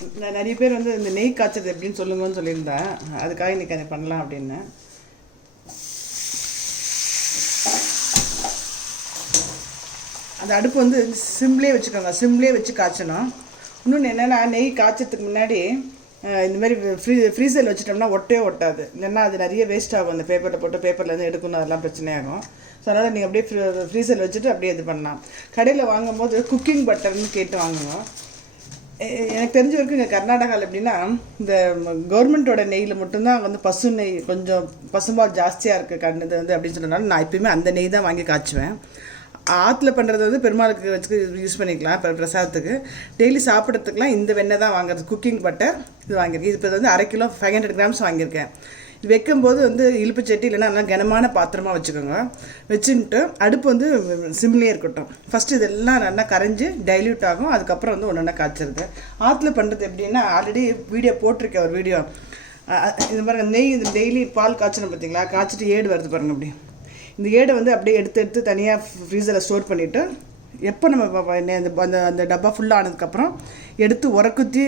நான் நிறைய பேர் வந்து இந்த நெய் காய்ச்சது எப்படின்னு சொல்லுங்கன்னு சொல்லியிருந்தேன். அதுக்காக இன்றைக்கி அதை பண்ணலாம் அப்படின்னு. அந்த அடுப்பு வந்து சிம்லேயே வச்சுக்கோங்க, சிம்லேயே வச்சு காய்ச்சணும். இன்னொன்று என்னென்னா, நெய் காய்ச்சதுக்கு முன்னாடி இந்தமாதிரி ஃப்ரீசரில் வச்சுட்டோம்னா ஒட்டே ஒட்டாது. இல்லைன்னா அது நிறைய வேஸ்ட் ஆகும். அந்த பேப்பரில் போட்டு பேப்பர்லேருந்து எடுக்கணும், அதெல்லாம் பிரச்சனையாகும். ஸோ அதனால் நீங்கள் அப்படியே ஃப்ரீசரில் வச்சுட்டு அப்படியே இது பண்ணலாம். கடையில் வாங்கும்போது குக்கிங் பட்டர்னு கேட்டு வாங்குங்க. எனக்கு தெரிஞ்ச வரைக்கும் இங்கே கர்நாடகாவில் எப்படின்னா, இந்த கவர்மெண்ட்டோட நெய்யில் மட்டும்தான் வந்து பசு நெய் கொஞ்சம் பசும்பால் ஜாஸ்தியாக இருக்குது கண்டது வந்து அப்படின்னு சொன்னதுனால நான் எப்பயுமே அந்த நெய் தான் வாங்கி காய்ச்சுவேன். ஆற்றுல பண்ணுறது வந்து பெருமாளுக்கு வச்சு யூஸ் பண்ணிக்கலாம். இப்போ பிரசாதத்துக்கு டெய்லி சாப்பிட்றதுக்குலாம் இந்த வெண்ணெய் தான் வாங்குறது. குக்கிங் பட்டர் இது வாங்கியிருக்கேன். இது இப்போ வந்து 1/2 கிலோ 500 கிராம்ஸ் வாங்கியிருக்கேன். இது வைக்கும்போது வந்து இழுப்பு சட்டி இல்லைன்னா நல்லா கனமான பாத்திரமாக வச்சுக்கோங்க. வச்சுட்டு அடுப்பு வந்து சிம்லேயே இருக்கட்டும். ஃபஸ்ட்டு இதெல்லாம் நல்லா கரைஞ்சி டைல்யூட் ஆகும். அதுக்கப்புறம் வந்து ஒன்று ஒன்றா காய்ச்சிருது. ஆற்றுல பண்ணுறது எப்படின்னா, ஆல்ரெடி வீடியோ போட்டிருக்கேன் ஒரு வீடியோ. இது பாருங்கள், நெய் இந்த டெய்லி பால் காய்ச்சணும் பார்த்தீங்களா, காய்ச்சிட்டு ஏடு வருது பாருங்கள். அப்படி இந்த ஏடை வந்து அப்படியே எடுத்து தனியாக ஃப்ரீசரில் ஸ்டோர் பண்ணிவிட்டு எப்போ நம்ம அந்த அந்த டப்பா ஃபுல்லாக ஆனதுக்கப்புறம் எடுத்து உரக்குத்தி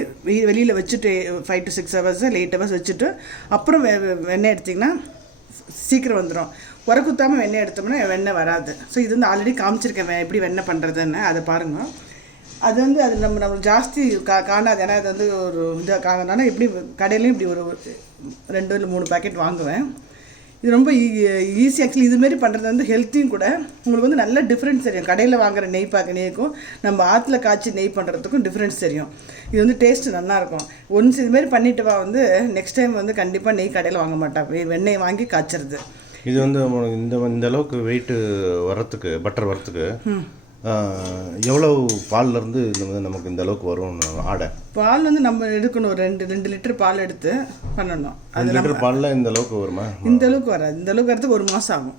வெளியில் வச்சுட்டு 5 to 6 hours இல்லை 8 hours வச்சுட்டு அப்புறம் வெண்ணெய் எடுத்திங்கன்னா சீக்கிரம் வந்துடும். உரக்குத்தாமல் வெண்ணெய் எடுத்தோம்னா வெண்ணெய் வராது. ஸோ இது வந்து ஆல்ரெடி காமிச்சிருக்கேன் எப்படி வெண்ணெய் பண்ணுறதுன்னு, அதை பாருங்கள். அது வந்து அது நம்ம ஜாஸ்தி காணாது. ஏன்னா அது வந்து ஒரு இதாக காணனால எப்படி கடையிலையும் இப்படி ஒரு 2 இல்லை 3 பேக்கெட் வாங்குவேன். இது ரொம்ப ஈஸி. ஆக்சுவலி இதுமாரி பண்ணுறது வந்து ஹெல்த்தியும் கூட. உங்களுக்கு வந்து நல்ல டிஃப்ரென்ஸ் தெரியும். கடையில் வாங்குகிற நெய் நெய்க்கும் நம்ம ஆற்றுல காய்ச்சி நெய் பண்ணுறதுக்கும் டிஃப்ரென்ஸ் தெரியும். இது வந்து டேஸ்ட்டு நல்லாயிருக்கும். ஒன்ஸ் இதுமாரி பண்ணிட்டு வா வந்து நெக்ஸ்ட் டைம் வந்து கண்டிப்பாக நெய் கடையில் வாங்க மாட்டாங்க, வெண்ணெய் வாங்கி காய்ச்சறது. இது வந்து இந்த அளவுக்கு வெயிட்டு வரத்துக்கு, பட்டர் வரத்துக்கு எவ்வளோ பால்லேருந்து இந்த வந்து நமக்கு இந்த அளவுக்கு வரும் ஆடை? பால் வந்து நம்ம எடுக்கணும். 2 லிட்டர் பால் எடுத்து பண்ணணும். 2 லிட்டர் பாலில் இந்த அளவுக்கு வருமா? இந்த அளவுக்கு வராது. இந்த அளவுக்கு வரதுக்கு 1 மாதம் ஆகும்.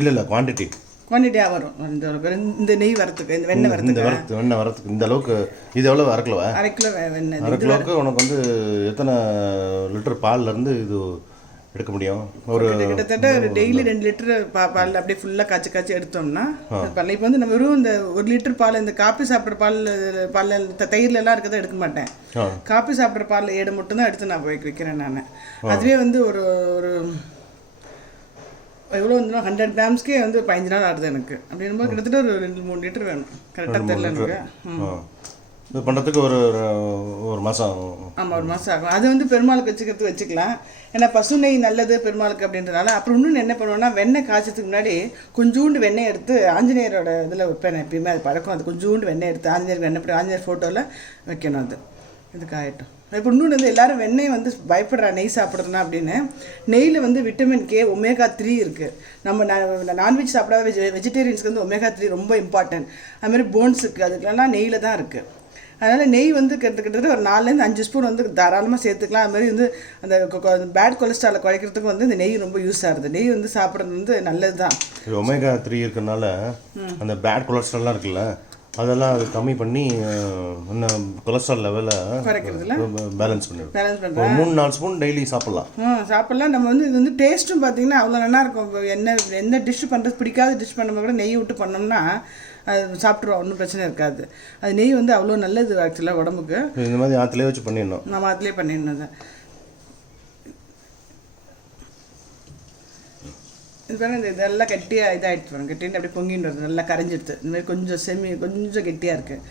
இல்லை குவான்டிட்டியாக வரும். இந்த அளவுக்கு இந்த நெய் வரத்துக்கு, இந்த வெண்ணெய் வரத்துக்கு, வெண்ணெய் வரத்துக்கு இந்த அளவுக்கு. இது எவ்வளோ? 1/2 கிலோவா? 1/2 கிலோ வெண்ணெய். 1/2 கிலோவுக்கு உனக்கு வந்து எத்தனை லிட்டர் பால்லேருந்து இது எடுக்க முடியும்? ஒரு கிட்டத்தட்ட டெய்லி 2 லிட்டர் பால் அப்படியே ஃபுல்லாக காய்ச்சி எடுத்தோம்னா பால். இப்போ வந்து நம்ம வெறும் இந்த 1 லிட்டர் பால், இந்த காப்பி சாப்பிட்ற பால் தயிர்லாம் இருக்கிறத எடுக்க மாட்டேன். காப்பி சாப்பிட்ற பால் ஏடு மட்டும் தான் எடுத்து நான் வைக்கிறேன் நான். அதுவே வந்து ஒரு எவ்வளோ வந்துடும், 100 கிராம்ஸ்க்கே வந்து 15 நாள் ஆகுது எனக்கு. அப்படின்னும்போது கிட்டத்தட்ட ஒரு 2-3 லிட்டர் வேணும். கரெக்டாக தெரியல எனக்கு. இது பண்ணுறதுக்கு ஒரு மாதம். ஆமாம், 1 மாதம் ஆகும். அது வந்து பெருமாளுக்கு வச்சுக்கலாம். ஏன்னா பசு நெய் நல்லது பெருமாளுக்கு அப்படின்றதுனால. அப்புறம் இன்னொன்று என்ன பண்ணுவோன்னா, வெண்ணெய் காய்ச்சதுக்கு முன்னாடி கொஞ்சோண்டு வெண்ணெய் எடுத்து ஆஞ்சநேயரோட இதில் வைப்பேன். எப்பயுமே அது பழக்கம். அது கொஞ்சோண்டு வெண்ணெய் எடுத்து ஆஞ்சநேயர் வெண்ணெய் ஆஞ்சநேயர் ஃபோட்டோவில் வைக்கணும். அது இதுக்காகட்டும். இப்போ இன்னொன்று வந்து எல்லோரும் வெண்ணெய் வந்து பயப்படுறா நெய் சாப்பிட்றதுனா அப்படின்னு. நெய்யில் வந்து விட்டமின் K, omega-3 இருக்குது. நம்ம நான்வெஜ் சாப்பிடாத வெஜிடேரியன்ஸ்க்கு வந்து omega-3 ரொம்ப இம்பார்ட்டன்ட். அதுமாதிரி போன்ஸுக்கு அதுக்கெல்லாம் நெய்யில் தான் இருக்குது. அதனால் நெய் வந்து கிட்டத்தட்ட ஒரு 4லேருந்து 5 ஸ்பூன் வந்து தாராளமாக சேர்த்துக்கலாம். அது மாதிரி வந்து அந்த பேட் கொலஸ்ட்ராலை குறைக்கிறதுக்கு வந்து இந்த நெய் ரொம்ப யூஸ் ஆகுது. நெய் வந்து சாப்பிட்றது வந்து நல்லது தான். omega-3 இருக்கிறதுனால அந்த பேட் கொலஸ்ட்ரால்லாம் இருக்குல்ல, அதெல்லாம் அது கம்மி பண்ணி இன்னும் கொலஸ்ட்ரால் லெவலை குறைக்கிறதுல பேலன்ஸ் பண்ணிடுவோம். 3-4 ஸ்பூன் டெய்லி சாப்பிட்லாம். நம்ம வந்து இது வந்து டேஸ்ட்டும் பார்த்தீங்கன்னா அவ்வளோ நல்லாயிருக்கும். என்ன டிஷ் பண்ணுறது பிடிக்காத டிஷ் பண்ணும்போது கூட நெய் விட்டு பண்ணோம்னா அது சாப்பிட்ருவோம், ஒன்றும் பிரச்சனை இருக்காது. அது நெய் வந்து அவ்வளோ நல்லது ஆக்சுவலாக உடம்புக்கு. இந்த மாதிரி ஆற்றுலேயே வச்சு பண்ணிடணும். நம்ம ஆற்றுலேயே பண்ணிடணும். தான் இது பாருங்க, இந்த இதெல்லாம் கெட்டியாக இதாகிடுச்சு பாருங்க. கெட்டின்னு அப்படியே பொங்கின்னு வருது, நல்லா கரைஞ்சிடுது. இந்த மாதிரி கொஞ்சம் கெட்டியாக இருக்குது.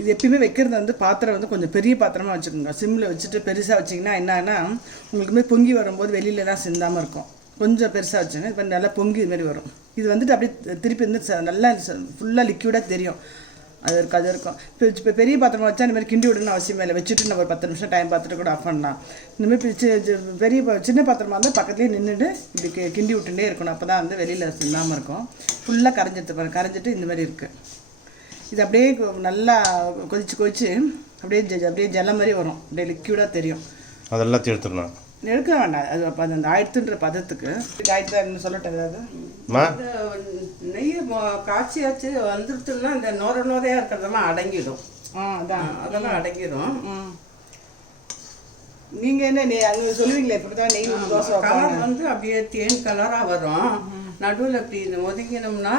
இது எப்பயுமே வைக்கிறது வந்து பாத்திரம் வந்து கொஞ்சம் பெரிய பாத்திரமாக வச்சுக்கோங்க. சிம்மில் வச்சுட்டு பெருசாக வச்சிங்கன்னா என்னன்னா, உங்களுக்கு பொங்கி வரும்போது வெளியிலலாம் சிந்தாமல் இருக்கும். கொஞ்சம் பெருசாக வச்சுங்க. இப்போ நல்லா பொங்கி இதுமாரி வரும். இது வந்துட்டு அப்படியே திருப்பி வந்து நல்லா ஃபுல்லாக லிக்யூடாக தெரியும். அது இருக்கும். இப்போ பெரிய பாத்திரமா வச்சா இந்த மாதிரி கிண்டி விடணும்னு அவசியம் இல்லை. வச்சுட்டு நம்ம ஒரு 10 நிமிஷம் டைம் பார்த்துட்டு கூட ஆஃப் பண்ணலாம். இந்தமாதிரி சின்ன பாத்திரமா இருந்தால் பக்கத்துலேயே நின்றுட்டு இப்படி கிண்டி விட்டுட்டே இருக்கணும். அப்போ தான் வந்து வெளியில் இல்லாமல் இருக்கும். ஃபுல்லாக கரைஞ்சிட்டு இந்த மாதிரி இருக்குது. இது அப்படியே நல்லா கொதிச்சு அப்படியே ஜலம் மாதிரி வரும். அப்படியே லிக்யூடாக தெரியும். அதெல்லாம் எடுத்துடணும். எடுக்க வேண்டாம். அது அப்போ அந்த ஆயிடுத்துன்ற பதத்துக்கு ஆயிடுத்து சொல்லட்டேன். ஏதாவது நெய் காய்ச்சியாச்சு வந்துடுச்சுன்னா இந்த நோரையாக இருக்கிறதெல்லாம் அடங்கிடும். அதெல்லாம் அடங்கிடும். நீங்கள் என்ன அங்கே சொல்லுவீங்களே இப்படி தான் நெய் தோசை கலர் வந்து அப்படியே தேன் கலராக வரும். நடுவில் இப்படி இந்த ஒதுங்கினோம்னா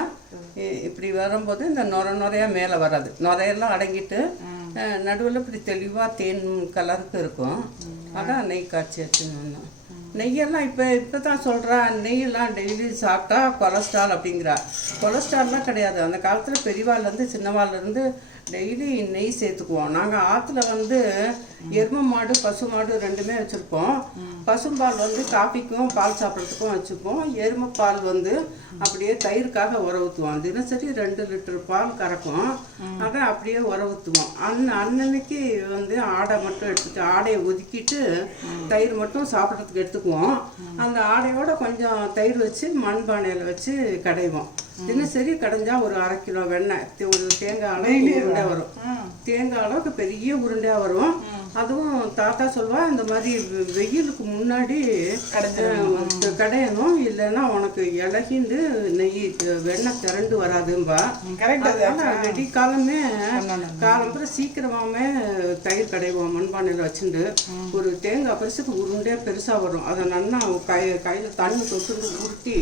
இப்படி வரும்போது இந்த நுரையாக மேலே வராது. நுரையெல்லாம் அடங்கிட்டு நடுவில் இப்படி தெளிவாக தேன் கலருக்கு இருக்கும். அதான் நெய் காய்ச்சி எடுத்துன்னு வந்தோம். நெய்யெல்லாம் இப்போ தான் சொல்கிறா, நெய்யெல்லாம் டெய்லி சாப்பிட்டா கொலஸ்ட்ரால் அப்படிங்கிறா. கொலஸ்ட்ரால்லாம் கிடையாது. அந்த காலத்தில் பெரியவாள்லேருந்து சின்னவாள்லேருந்து டெய்லி நெய் சேர்த்துக்குவோம். நாங்கள் ஆற்றுல வந்து எருமை மாடு பசு மாடு ரெண்டுமே வச்சுருப்போம். பசும்பால் வந்து காஃபிக்கும் பால் சாப்பிட்றதுக்கும் வச்சுப்போம். எருமை பால் வந்து அப்படியே தயிருக்காக உர ஊற்றுவோம். தினசரி 2 லிட்டர் பால் கறக்கும். அதை அப்படியே உர ஊற்றுவோம். அன்னன்னைக்கு வந்து ஆடை மட்டும் எடுத்துட்டு ஆடையை ஒதுக்கிட்டு தயிர் மட்டும் சாப்பிட்றதுக்கு எடுத்துக்குவோம். அந்த ஆடையோட கொஞ்சம் தயிர் வச்சு மண்பானையில் வச்சு கடைவோம். தினசரி கடைஞ்சா ஒரு 1/2 கிலோ வெண்ணெய், ஒரு தேங்காய் அளவு உருண்டை வரும். தேங்காய் அளவுக்கு பெரிய உருண்டையாக வரும். அதுவும் தாத்தா சொல்வா, இந்த மாதிரி வெயிலுக்கு முன்னாடி கடையணும், இல்லைன்னா உனக்கு இலகிண்டு நெய் வெண்ணெய் திரண்டு வராதும்பா. வெடி காலமே காலம்புற சீக்கிரமாவே தயிர் கடைவோம். மண்பானையில் வச்சுட்டு ஒரு தேங்காய் பரிசுக்கு உருண்டே பெருசாக வரும். அதை நல்லா கையில் தண்ணி தொட்டு உருட்டி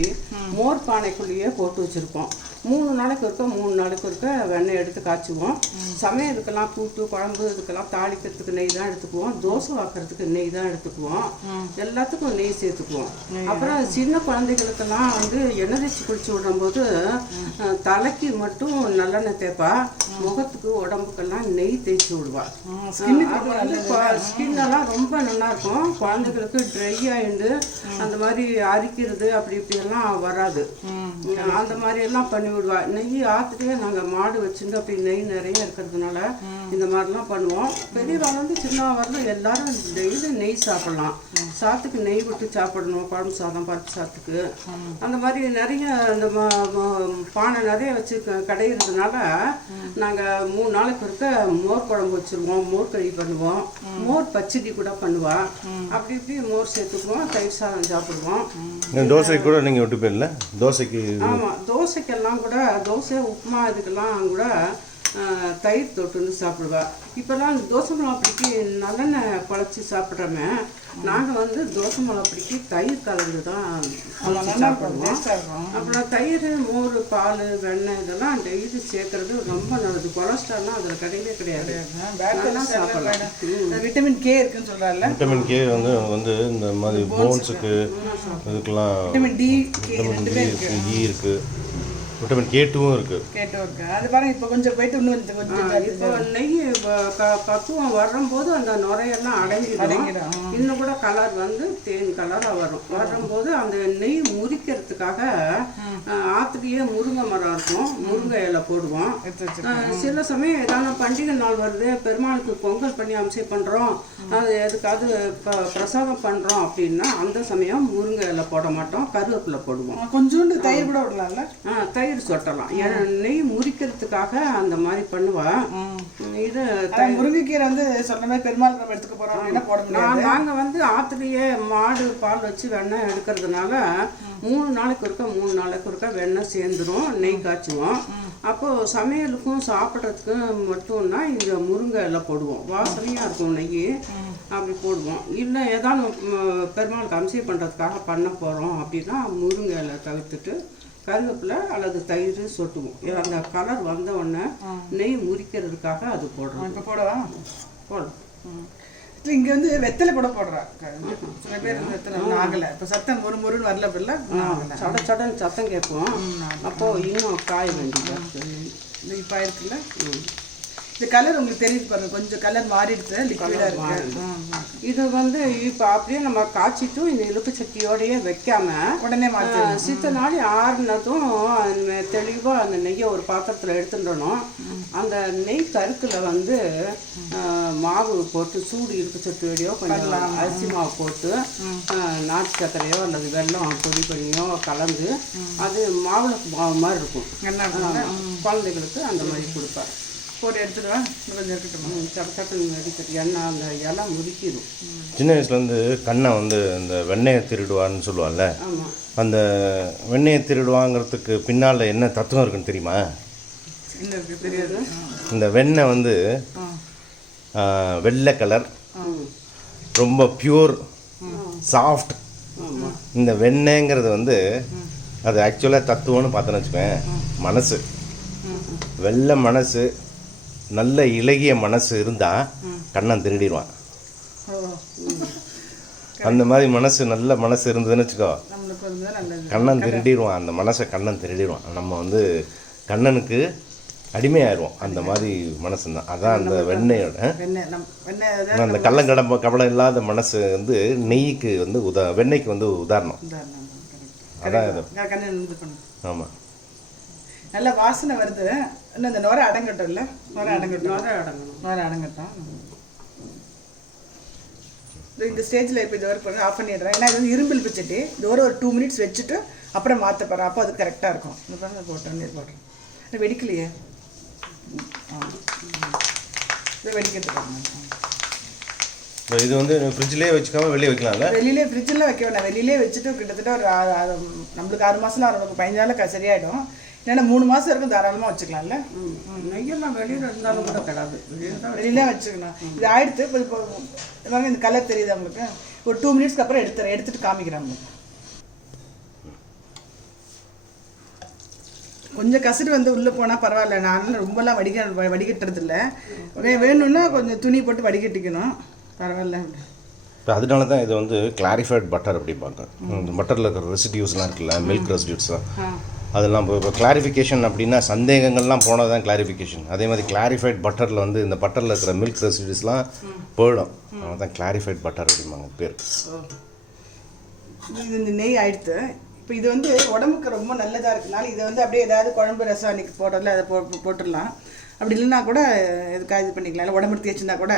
மோர் பானைக்குள்ளேயே போட்டு வச்சுருப்போம். 3 நாளைக்கு இருக்க 3 நாளைக்கு இருக்க வெண்ணெய் எடுத்து காய்ச்சுவோம். சமையலுக்கெல்லாம் கூட்டு குழம்பு இதுக்கெல்லாம் தாளிக்கிறதுக்கு நெய் தான் எடுத்துக்குவோம். தோசை வாக்குறதுக்கு நெய் தான் எடுத்துக்குவோம். எல்லாத்துக்கும் நெய் சேர்த்துக்குவோம். அப்புறம் சின்ன குழந்தைகளுக்கெல்லாம் வந்து எண்ணெய் தேய்ச்சி குளிச்சு விடும்போது தலைக்கு மட்டும் நல்லெண்ணெய் தேய்ப்பா. முகத்துக்கு உடம்புக்கெல்லாம் நெய் தேய்ச்சி விடுவா. அது வந்து ஸ்கின்னெல்லாம் ரொம்ப நல்லா இருக்கும். குழந்தைகளுக்கு ட்ரை ஆகிண்டு அந்த மாதிரி அரிக்கிறது அப்படி இப்படியெல்லாம் வராது. அந்த மாதிரி எல்லாம் பண்ணி விடுவா. நெய் ஆற்றுலேயே நாங்கள் மாடு வச்சுட்டு அப்படி நெய் நிறைய இருக்கிறதுனால இந்த மாதிரிலாம் பண்ணுவோம். பெரியவா வந்து சின்ன வரல எல்லாரும் டெய்லி நெய் சாப்பிடலாம். சாத்துக்கு நெய் விட்டு சாப்பிடணும். குழம்பு சாதம் பருப்பு சாத்துக்கு அந்த மாதிரி நிறைய இந்த பானை நிறைய வச்சு கடையிறதுனால நாங்கள் 3 நாளைக்கு இருக்க மோர் குழம்பு வச்சுருவோம். மோர் கறி பண்ணுவோம். மோர் பச்சடி கூட பண்ணுவா. அப்படி இப்படி மோர் சேர்த்துக்குவோம். தயிர் சாதம் சாப்பிடுவோம். தோசைக்கு கூட நீங்கள் விட்டு போயிடல தோசைக்கு? ஆமாம், தோசைக்கெல்லாம் கூட தோசை உப்புமா இதுக்கெல்லாம் கூட தயிர் தொட்டுன்னு சாப்பிடுவா. இப்போல்லாம் தோசை மிளகாப்பிடிக்கு நல்லெண்ணெய் குழச்சி சாப்பிட்றோமே. நாங்கள் வந்து தோசை மிளகாப்பிடிக்கு தயிர் கலந்து தான் சாப்பிடுவோம். அப்புறம் தயிர் மோர் பால் வெண்ணெய் இதெல்லாம் டெய்லி சேர்க்கறது ரொம்ப நல்லது. கொலஸ்ட்ரால்லாம் அதில் கிடையவே கிடையாது. சாப்பிடலாம். விட்டமின் கே இருக்குன்னு சொல்கிறாங்க. விட்டமின் கே வந்து இந்த மாதிரி போன்ஸுக்கு இதுக்கெல்லாம் விட்டமின் டி இருக்குது. விட்டமின் கேட்டும் இருக்கு. அது பாருங்க. இப்போ கொஞ்சம் போயிட்டு இன்னும் கொஞ்சம் இப்போ நெய் பக்குவம் வரும்போது அந்த நுரையெல்லாம் அடங்கிடும். இன்னும் கூட கலர் வந்து தேன் கலராக வரும்போது அந்த நெய் முறிக்கிறதுக்காக ஆற்றுலேயே முருங்கை மரம் இருக்கும். முருங்கை இலை போடுவோம். சில சமயம் ஏதாவது பண்டிகை நாள் வருது, பெருமாளுக்கு பொங்கல் பண்ணி அம்சம் பண்ணுறோம், அது எதுக்காவது பிரசாதம் பண்ணுறோம் அப்படின்னா அந்த சமயம் முருங்கை இலை போட மாட்டோம். கருவேப்பிலை போடுவோம். கொஞ்சோண்டு தயிர் கூட விடலாம்ல? தயிர் சொட்டலாம். நெய் முறிக்கிறதுக்காக அந்த மாதிரி பண்ணுவா. இது முருங்கைக்கீரை வந்து சொன்ன மாதிரி பெருமாள் நம்ம எடுத்துக்க போறோம் அப்படின்னா போட முடியாது. நாங்கள் வந்து ஆற்றுலேயே மாடு பால் வச்சு வெண்ணெய் எடுக்கிறதுனால 3 நாளைக்கு ஒருக்கா வெண்ணெய் சேர்ந்துடும். நெய் காய்ச்சுவோம். அப்போது சமையலுக்கும் சாப்பிட்றதுக்கும் மட்டும்னா இந்த முருங்கை எல்லாம் போடுவோம். வாசனையாக இருக்கும் நெய். அப்படி போடுவோம். இல்லை ஏதாவது பெருமாளுக்கு அம்சம் பண்ணுறதுக்காக பண்ண போகிறோம் அப்படின்னா முருங்கை இலை தவிர்த்துட்டு கருவேப்பிலை அல்லது தயிர் சொட்டுவோம். அந்த கலர் வந்த உடனே நெய் முறிக்கிறதுக்காக அது போடுறோம். இப்போ போடலாம். இங்கே வந்து வெத்தலை கூட போடுறாங்க சில பேர். வெத்தலை ஆகலை. இப்போ சத்தம் முருன்னு வரல. பில்ல சடன் சத்தம் கேட்போம். அப்போது இன்னும் காய வேண்டியது. இப்போ இருக்குல்ல. இந்த கலர் உங்களுக்கு தெரியுது பாருங்க. கொஞ்சம் கலர் மாறிடுது. லிக்விடாக இருக்கு. இது வந்து இப்போ அப்படியே நம்ம காய்ச்சிட்டும் இந்த இழுப்பு சட்டியோடையே வைக்காம உடனே சித்த நாள் ஆறுனதும் தெளிவாக அந்த நெய்யை ஒரு பாத்திரத்தில் எடுத்துடணும். அந்த நெய் கருக்கில் வந்து மாவு போட்டு சூடு இழுப்பு சட்டியோடையோ கொஞ்சம் அரிசி மாவு போட்டு நாட்டு சர்க்கரையோ அல்லது வெல்லம் பொடி பண்ணியோ கலந்து அது மாவுள மாவு மாதிரி இருக்கும். குழந்தைகளுக்கு அந்த மாதிரி கொடுப்பாரு. போட்டு எடுத்துடுவேன். கொஞ்சம் இருக்கட்டும். சட்டன்னு அடிக்கிறது எண்ணெய் அந்த இலை முறிக்கிடும். சின்ன வயசுலேருந்து கண்ணை வந்து இந்த வெண்ணெயை திருடுவான்னு சொல்லுவாள்ல, அந்த வெண்ணெயை திருடுவாங்கிறதுக்கு பின்னால் என்ன தத்துவம் இருக்குன்னு தெரியுமா? தெரியாது. இந்த வெண்ணெய் வந்து வெள்ளை கலர், ரொம்ப பியூர், சாஃப்ட். இந்த வெண்ணெய்ங்கிறது வந்து அது ஆக்சுவலாக தத்துவம்னு பார்த்தோன்னு வச்சுக்கோங்க. மனசு, வெள்ளை மனசு, நல்ல இலகிய மனசு இருந்தால் கண்ணன் திருடிடுவான். ஓ அந்த மாதிரி நல்ல மனசு இருந்ததுன்னு வச்சுக்கோ, நம்மளுக்கு வந்து நல்லது. கண்ணன் திருடிடுவான். அந்த மனசை கண்ணன் திருடிடுவான். நம்ம வந்து கண்ணனுக்கு அடிமையாயிருவோம். அந்த மாதிரி மனசு தான். அதான் அந்த வெண்ணெயோட வெண்ணெய் அந்த கவலை இல்லாத மனசு வந்து நெய்க்கு வந்து வெண்ணெய்க்கு வந்து உதாரணம். அதான் இது. ஆமாம், நல்ல வாசனை வருது. இன்னும் இந்த நுரை அடங்கட்டும். இல்லை நுரை அடங்கட்டும். இந்த ஸ்டேஜில் இப்போ இது வரைக்கும் ஆஃப் பண்ணிடுறேன். ஏன்னா இது வந்து இரும்பில் வச்சுட்டு இது ஒரு 2 minutes வச்சுட்டு அப்புறம் மாற்ற போகிறேன். அப்போ அது கரெக்டாக இருக்கும். இந்த பாருங்க போட்டேன். வெடிக்கலையே. இதை வெடிக்கிறதுக்கு இது வந்து ஃப்ரிட்ஜ்லேயே வச்சுக்காம வெளியே வைக்கலாம்ல? வெளியிலே ஃப்ரிட்ஜில் வைக்க வேண்டாம். வெளியிலே வச்சுட்டு கிட்டத்தட்ட ஒரு நம்மளுக்கு 6 மாதம் நமக்கு 15 நாள் சரியாயிடும். இல்லைன்னா 3 மாதம் வரைக்கும் தாராளமாக வச்சுக்கலாம்ல. நெய்யெல்லாம் வெளியில் இருந்தாலும் கூட கிடையாது, வெளியிலே வச்சுக்கணும். இது ஆயிடுத்து. இப்போ இந்த கலர் தெரியுது உங்களுக்கு. ஒரு 2 minutesக்கு அப்புறம் எடுத்துட்டு காமிக்கிறேன் உங்களுக்கு. கொஞ்சம் கசடு வந்து உள்ளே போனால் பரவாயில்ல. நான் ரொம்பலாம் வடிகட்டுறது இல்லை. வேணும்னா கொஞ்சம் துணி போட்டு வடிகட்டிக்கணும். பரவாயில்ல. இப்போ அதனால தான் இது வந்து கிளாரிஃபைட் பட்டர் அப்படிம்பாங்க. இந்த பட்டரில் இருக்கிற ரெசிடியூஸ்லாம் இருக்குல்ல, மில்க் ரெசிடியூஸ்லாம், அதெல்லாம் இப்போ கிளாரிஃபிகேஷன் அப்படின்னா சந்தேகங்கள்லாம் போனது தான் கிளாரிஃபிகேஷன். அதே மாதிரி கிளாரிஃபைட் பட்டரில் வந்து இந்த பட்டரில் இருக்கிற மில்க் ரெசிடியூஸ்லாம் போயிடும். அதனால தான் கிளாரிஃபைட் பட்டர் அப்படிம்பாங்க பேர். இது இந்த நெய் ஆயிடுத்து. இப்போ இது வந்து உடம்புக்கு ரொம்ப நல்லதாக இருக்குனால இதை வந்து அப்படியே ஏதாவது குழம்பு ரசம் அன்றைக்கி போடுறதுல அதை போட்டுடலாம். அப்படி இல்லைன்னா கூட இதுக்காக இது பண்ணிக்கலாம். இல்லை உடம்பு தேய்ச்சிருந்தா கூட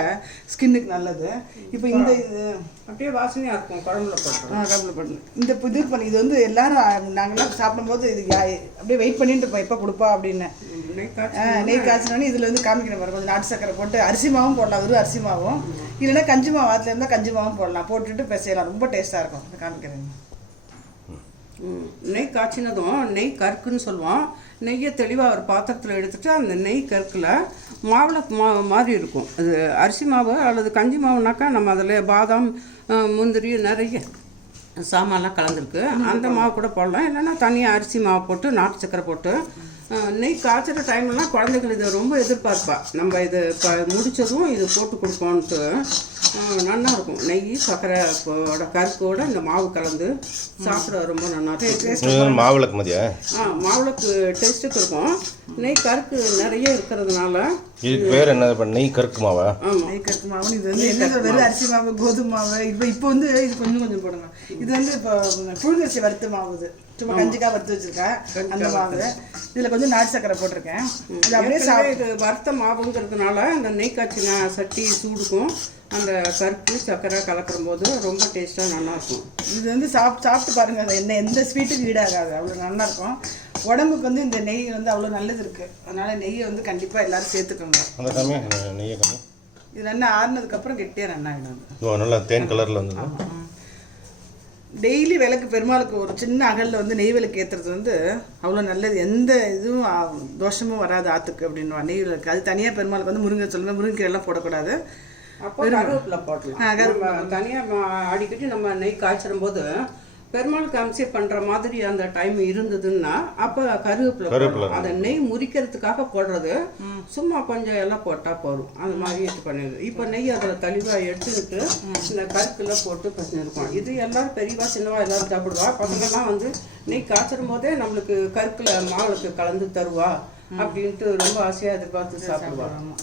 ஸ்கின்னுக்கு நல்லது. இப்போ இந்த இது அப்படியே வாசனையாக இருக்கும். குழம்புல போட்டு இந்த இது பண்ணி இது வந்து எல்லாரும் நாங்களாம் சாப்பிடும்போது இது அப்படியே வெயிட் பண்ணிட்டு இருப்போம் எப்போ கொடுப்பா அப்படின்னு. நெய் காய்ச்சினோடனே இதில் வந்து காமிக்கிற மாதிரி கொஞ்சம் நாட்டு சக்கரை போட்டு அரிசி மாவும் போடலாம். வெறும் அரிசி மாவும் இல்லைன்னா கஞ்சி மாவு ஆற்றுல இருந்தால் கஞ்சி மாவும் போடலாம். போட்டுட்டு பிசையலாம். ரொம்ப டேஸ்ட்டாக இருக்கும். காமிக்கிறேன். நெய் காய்ச்சினதும் நெய் கருக்குன்னு சொல்லுவோம். நெய்யை தெளிவாக ஒரு பாத்திரத்தில் எடுத்துகிட்டு அந்த நெய் கருக்கில் மாவில் மாதிரி இருக்கும். அது அரிசி மாவு அல்லது கஞ்சி மாவுனாக்கா நம்ம அதில் பாதாம் முந்திரி நிறைய சாமான்லாம் கலந்துருக்கு. அந்த மாவு கூட போடலாம். இல்லைன்னா தனியாக அரிசி மாவு போட்டு நாட்டு சக்கரை போட்டு நெய் காய்ச்சிற டைம்லாம் குழந்தைகள் இதை ரொம்ப எதிர்பார்ப்பா. நம்ம இது இப்போ முடித்ததும் இது போட்டு கொடுப்போன்ட்டு நல்லா இருக்கும். நெய் சக்கரை கருக்கோட இந்த மாவு கலந்து சாப்பிட ரொம்ப நல்லா இருக்கும். மாவுளக்கு மதியா மாவுளக்கு டேஸ்ட்டுக்கு இருக்கும். நெய் கருக்கு நிறைய இருக்கிறதுனால இதுக்கு பேர் என்ன? நெய் கருக்கு மாவா? ஆமாம், நெய் கருக்கு மாவு. இது வந்து என்ன வெறும் அரிசி மாவு கோதுமை மாவு. இப்போ வந்து இது கொஞ்சம் போடுங்க. இது வந்து இப்போ புழுங்கரிசி வறுத்து மாவு. சும்மா கஞ்சிக்காக வறுத்து வச்சுருக்கேன் அந்த மாவு. இதில் கொஞ்சம் நாட்டு சக்கரை போட்டிருக்கேன். இது அப்படியே இது வறுத்த மாவுங்கிறதுனால அந்த நெய் காய்ச்சின சட்டி சூடுக்கும் அந்த கருப்பு சக்கரை கலக்கிற போது ரொம்ப டேஸ்ட்டாக நல்லாயிருக்கும். இது வந்து சாப்பிட்டு பாருங்கள். எந்த ஸ்வீட்டுக்கு ஈடாகாது. அவ்வளோ நல்லாயிருக்கும். உடம்புக்கு வந்து இந்த நெய் வந்து அவ்வளோ நல்லது இருக்குது. அதனால் நெய்யை வந்து கண்டிப்பாக எல்லோரும் சேர்த்துக்கோங்க. நெய்யை கம்மி. இது நல்லா ஆறுனதுக்கப்புறம் கெட்டியாக நன்னாயிடும். நல்லா தேன் கலரில் வந்து டெய்லி விளக்கு பெருமாளுக்கு ஒரு சின்ன அகலில் வந்து நெய் விளக்கு ஏற்றுறது வந்து அவ்வளோ நல்லது. எந்த இதுவும் தோஷமும் வராது ஆற்றுக்கு அப்படின்னு நெய் விளக்கு. அது தனியாக பெருமாளுக்கு வந்து முருங்கைக்கீரைலாம் போடக்கூடாது. அப்போ கருவேப்பிலை போடலாம். தனியாக அடிக்கடி நம்ம நெய் காய்ச்சிடும் போது பெருமாளுக்கு அம்சம் பண்ணுற மாதிரி அந்த டைம் இருந்ததுன்னா அப்போ கருவேப்பிலை அதை நெய் முறிக்கிறதுக்காக போடுறது. சும்மா கொஞ்சம் எல்லாம் போட்டால் போதும். அந்த மாதிரி இது பண்ணிடுது. இப்போ நெய் அதில் தெளிவாக எடுத்துக்கிட்டு இந்த கருக்கில் போட்டு பசங்க இது எல்லாரும் பெரியவா சின்னவா எல்லாரும் சாப்பிடுவா. பசங்கள்லாம் வந்து நெய் காய்ச்சிடும் போதே நம்மளுக்கு கருக்கில் மாவுளுக்கு கலந்து தருவா அப்படின்ட்டு ரொம்ப ஆசையாக எதிர்பார்த்து சாப்பிடுவாங்க.